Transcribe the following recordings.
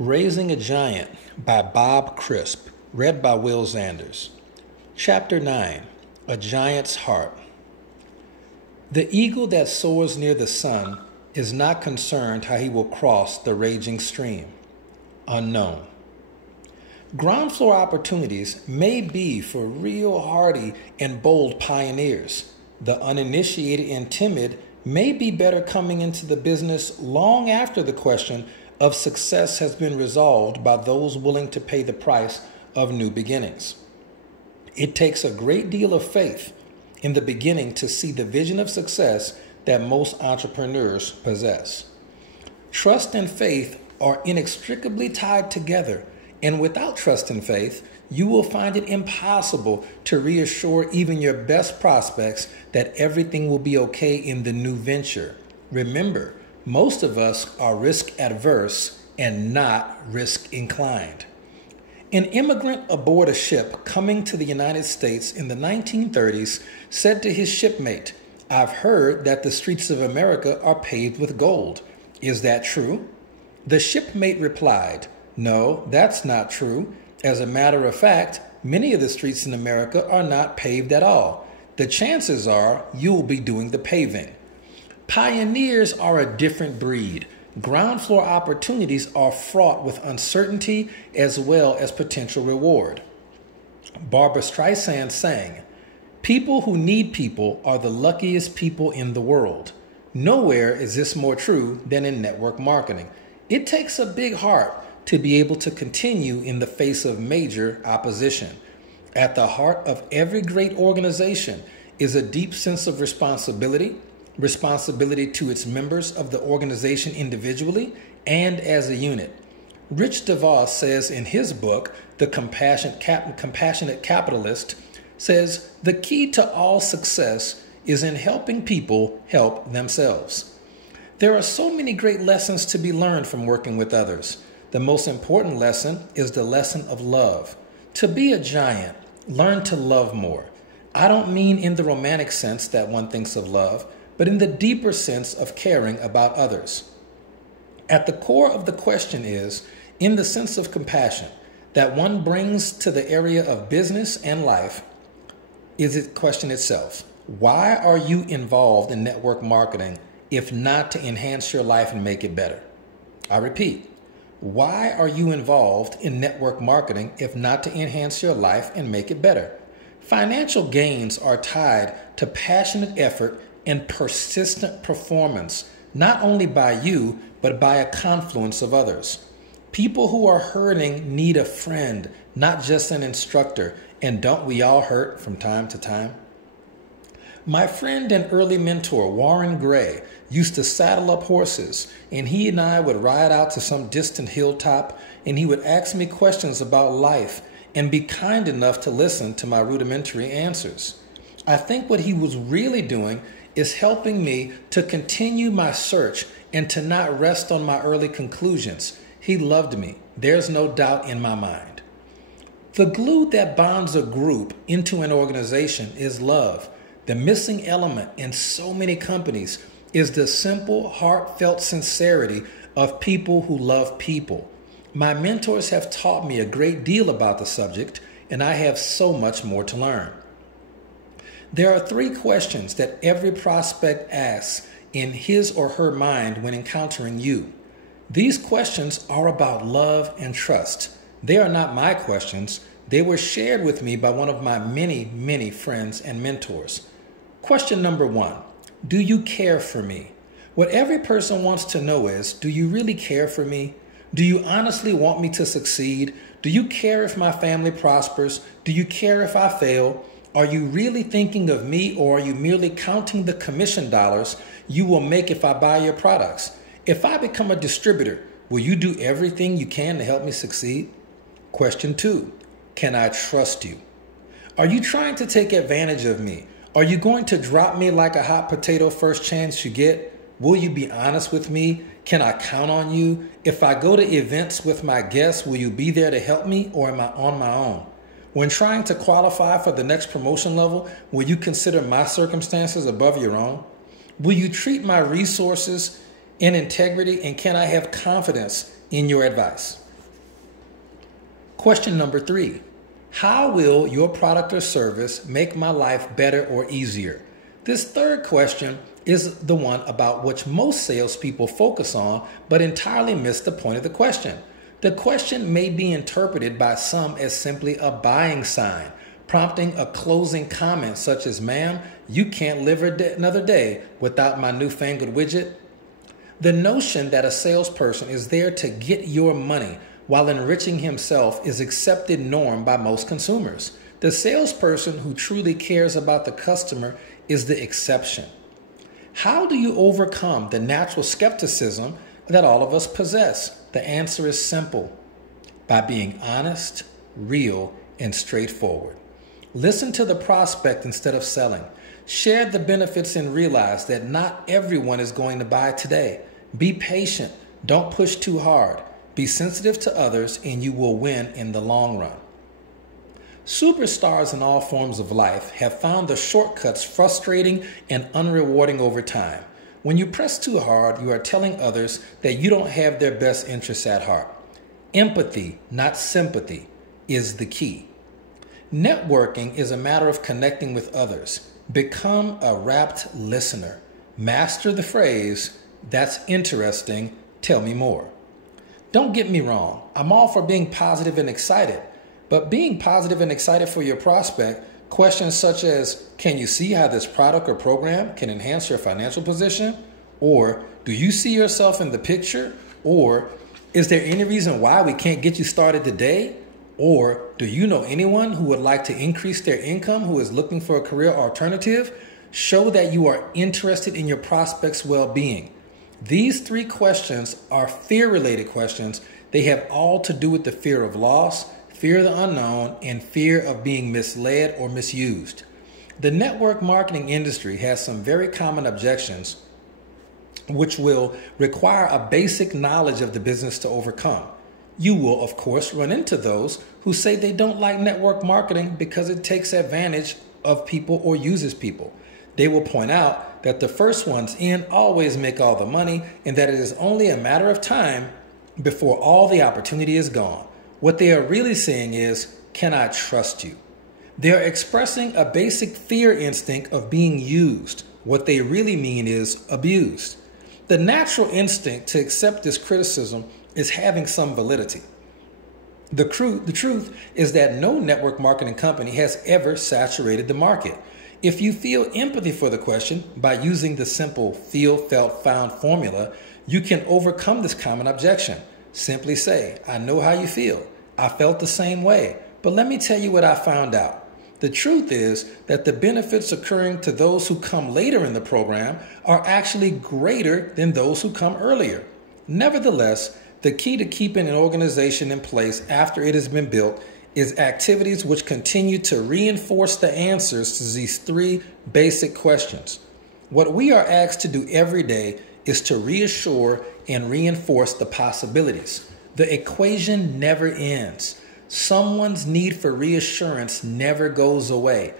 Raising a Giant by Bob Crisp, read by Will Zanders. Chapter 9, A Giant's Heart. The eagle that soars near the sun is not concerned how he will cross the raging stream. Unknown. Ground floor opportunities may be for real hardy and bold pioneers. The uninitiated and timid may be better coming into the business long after the question of success has been resolved by those willing to pay the price of new beginnings. It takes a great deal of faith in the beginning to see the vision of success that most entrepreneurs possess. Trust and faith are inextricably tied together, and without trust and faith, you will find it impossible to reassure even your best prospects that everything will be okay in the new venture. Remember, most of us are risk adverse and not risk inclined. An immigrant aboard a ship coming to the United States in the 1930s said to his shipmate, "I've heard that the streets of America are paved with gold. Is that true?" The shipmate replied, "No, that's not true. As a matter of fact, many of the streets in America are not paved at all. The chances are you'll be doing the paving." Pioneers are a different breed. Ground floor opportunities are fraught with uncertainty as well as potential reward. Barbra Streisand sang, "People who need people are the luckiest people in the world." Nowhere is this more true than in network marketing. It takes a big heart to be able to continue in the face of major opposition. At the heart of every great organization is a deep sense of responsibility to its members of the organization individually and as a unit. Rich DeVos says in his book, The Compassionate Capitalist, says, "The key to all success is in helping people help themselves." There are so many great lessons to be learned from working with others. The most important lesson is the lesson of love. To be a giant, learn to love more. I don't mean in the romantic sense that one thinks of love, but in the deeper sense of caring about others. At the core of the question is, in the sense of compassion, that one brings to the area of business and life, is the question itself. Why are you involved in network marketing if not to enhance your life and make it better? I repeat, why are you involved in network marketing if not to enhance your life and make it better? Financial gains are tied to passionate effort and persistent performance, not only by you, but by a confluence of others. People who are hurting need a friend, not just an instructor. And don't we all hurt from time to time? My friend and early mentor, Warren Gray, used to saddle up horses, and he and I would ride out to some distant hilltop, and he would ask me questions about life and be kind enough to listen to my rudimentary answers. I think what he was really doing is helping me to continue my search and to not rest on my early conclusions. He loved me. There's no doubt in my mind. The glue that bonds a group into an organization is love. The missing element in so many companies is the simple, heartfelt sincerity of people who love people. My mentors have taught me a great deal about the subject, and I have so much more to learn. There are 3 questions that every prospect asks in his or her mind when encountering you. These questions are about love and trust. They are not my questions. They were shared with me by one of my many, many friends and mentors. Question number 1, do you care for me? What every person wants to know is, do you really care for me? Do you honestly want me to succeed? Do you care if my family prospers? Do you care if I fail? Are you really thinking of me, or are you merely counting the commission dollars you will make if I buy your products? If I become a distributor, will you do everything you can to help me succeed? Question 2, can I trust you? Are you trying to take advantage of me? Are you going to drop me like a hot potato first chance you get? Will you be honest with me? Can I count on you? If I go to events with my guests, will you be there to help me, or am I on my own? When trying to qualify for the next promotion level, will you consider my circumstances above your own? Will you treat my resources in integrity, and can I have confidence in your advice? Question number 3. How will your product or service make my life better or easier? This third question is the one about which most salespeople focus on, but entirely miss the point of the question. The question may be interpreted by some as simply a buying sign, prompting a closing comment such as, "Ma'am, you can't live another day without my newfangled widget." The notion that a salesperson is there to get your money while enriching himself is accepted norm by most consumers. The salesperson who truly cares about the customer is the exception. How do you overcome the natural skepticism that all of us possess? The answer is simple: by being honest, real, and straightforward. Listen to the prospect instead of selling. Share the benefits and realize that not everyone is going to buy today. Be patient. Don't push too hard. Be sensitive to others, and you will win in the long run. Superstars in all forms of life have found the shortcuts frustrating and unrewarding over time. When you press too hard, you are telling others that you don't have their best interests at heart. Empathy, not sympathy, is the key. Networking is a matter of connecting with others. Become a rapt listener. Master the phrase, "That's interesting, tell me more." Don't get me wrong, I'm all for being positive and excited, but being positive and excited for your prospect, questions such as, "Can you see how this product or program can enhance your financial position?" Or, "Do you see yourself in the picture?" Or, "Is there any reason why we can't get you started today?" Or, "Do you know anyone who would like to increase their income who is looking for a career alternative?" show that you are interested in your prospect's well-being. These 3 questions are fear-related questions. They have all to do with the fear of loss, fear of the unknown, and fear of being misled or misused. The network marketing industry has some very common objections which will require a basic knowledge of the business to overcome. You will, of course, run into those who say they don't like network marketing because it takes advantage of people or uses people. They will point out that the first ones in always make all the money and that it is only a matter of time before all the opportunity is gone. What they are really saying is, "Can I trust you?" They are expressing a basic fear instinct of being used. What they really mean is abused. The natural instinct to accept this criticism is having some validity. The truth is that no network marketing company has ever saturated the market. If you feel empathy for the question by using the simple feel, felt, found formula, you can overcome this common objection. Simply say, "I know how you feel. I felt the same way, but let me tell you what I found out." The truth is that the benefits occurring to those who come later in the program are actually greater than those who come earlier. Nevertheless, the key to keeping an organization in place after it has been built is activities which continue to reinforce the answers to these 3 basic questions. What we are asked to do every day is to reassure and reinforce the possibilities. The equation never ends. Someone's need for reassurance never goes away.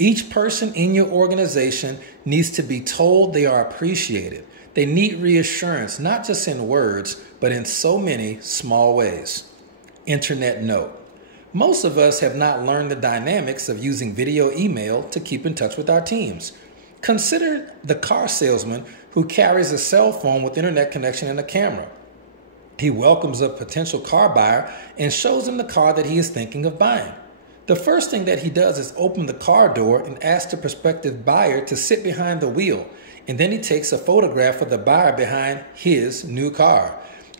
Each person in your organization needs to be told they are appreciated. They need reassurance, not just in words, but in so many small ways. Internet note. Most of us have not learned the dynamics of using video email to keep in touch with our teams. Consider the car salesman who carries a cell phone with internet connection and a camera. He welcomes a potential car buyer and shows him the car that he is thinking of buying. The first thing that he does is open the car door and ask the prospective buyer to sit behind the wheel. And then he takes a photograph of the buyer behind his new car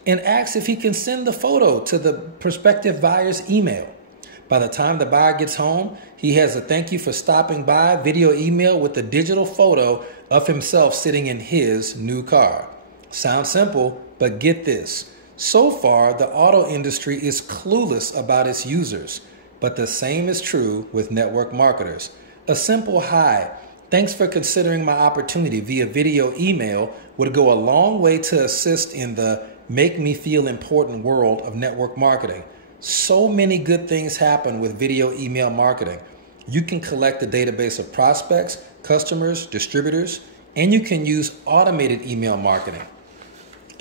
and asks if he can send the photo to the prospective buyer's email. By the time the buyer gets home, he has a "thank you for stopping by" video email with a digital photo of himself sitting in his new car. Sounds simple, but get this. So far, the auto industry is clueless about its users, but the same is true with network marketers. A simple "hi, thanks for considering my opportunity" via video email would go a long way to assist in the make me feel important world of network marketing. So many good things happen with video email marketing. You can collect a database of prospects, customers, distributors, and you can use automated email marketing.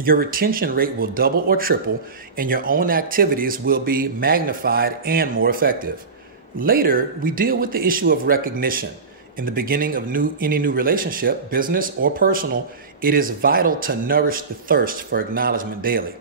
Your retention rate will double or triple, and your own activities will be magnified and more effective. Later, we deal with the issue of recognition. In the beginning of any new relationship, business or personal, it is vital to nourish the thirst for acknowledgement daily.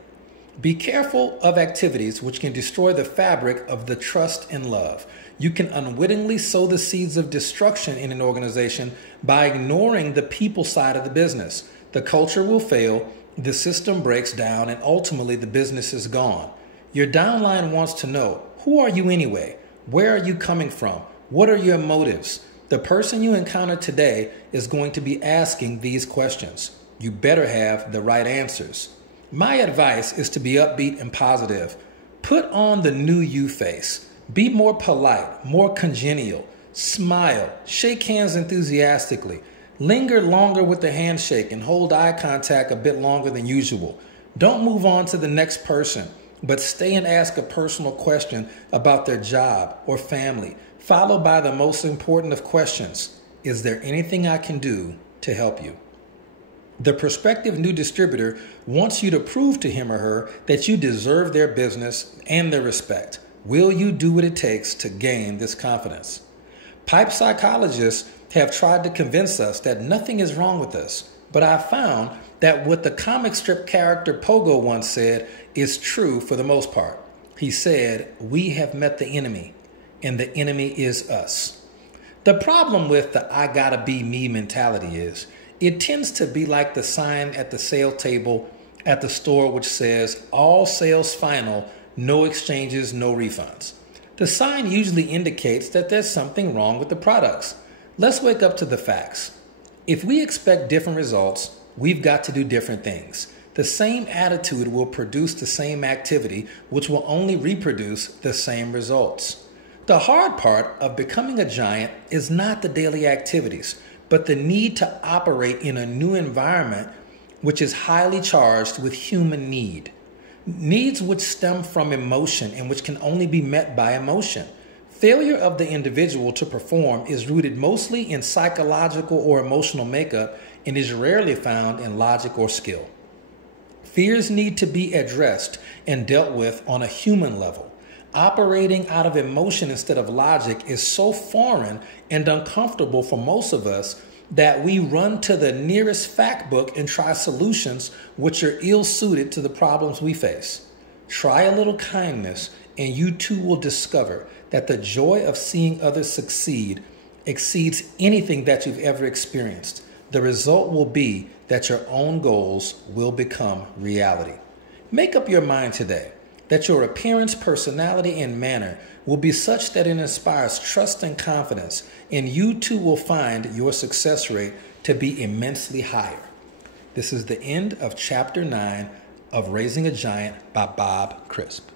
Be careful of activities which can destroy the fabric of the trust and love. You can unwittingly sow the seeds of destruction in an organization by ignoring the people side of the business. The culture will fail, the system breaks down, and ultimately the business is gone. Your downline wants to know, who are you anyway? Where are you coming from? What are your motives? The person you encounter today is going to be asking these questions. You better have the right answers. My advice is to be upbeat and positive. Put on the new you face. Be more polite, more congenial. Smile. Shake hands enthusiastically. Linger longer with the handshake and hold eye contact a bit longer than usual. Don't move on to the next person, but stay and ask a personal question about their job or family, followed by the most important of questions. Is there anything I can do to help you? The prospective new distributor wants you to prove to him or her that you deserve their business and their respect. Will you do what it takes to gain this confidence? Pipe psychologists have tried to convince us that nothing is wrong with us, but I found that what the comic strip character Pogo once said is true for the most part. He said, "We have met the enemy, and the enemy is us." The problem with the "I gotta be me" mentality is it tends to be like the sign at the sale table at the store which says, "All sales final, no exchanges, no refunds." The sign usually indicates that there's something wrong with the products. Let's wake up to the facts. If we expect different results, we've got to do different things. The same attitude will produce the same activity, which will only reproduce the same results. The hard part of becoming a giant is not the daily activities, but the need to operate in a new environment which is highly charged with human need. Needs which stem from emotion and which can only be met by emotion. Failure of the individual to perform is rooted mostly in psychological or emotional makeup and is rarely found in logic or skill. Fears need to be addressed and dealt with on a human level. Operating out of emotion instead of logic is so foreign and uncomfortable for most of us that we run to the nearest fact book and try solutions which are ill-suited to the problems we face. Try a little kindness and you too will discover that the joy of seeing others succeed exceeds anything that you've ever experienced. The result will be that your own goals will become reality. Make up your mind today that your appearance, personality, and manner will be such that it inspires trust and confidence, and you too will find your success rate to be immensely higher. This is the end of Chapter 9 of Raising a Giant by Bob Crisp.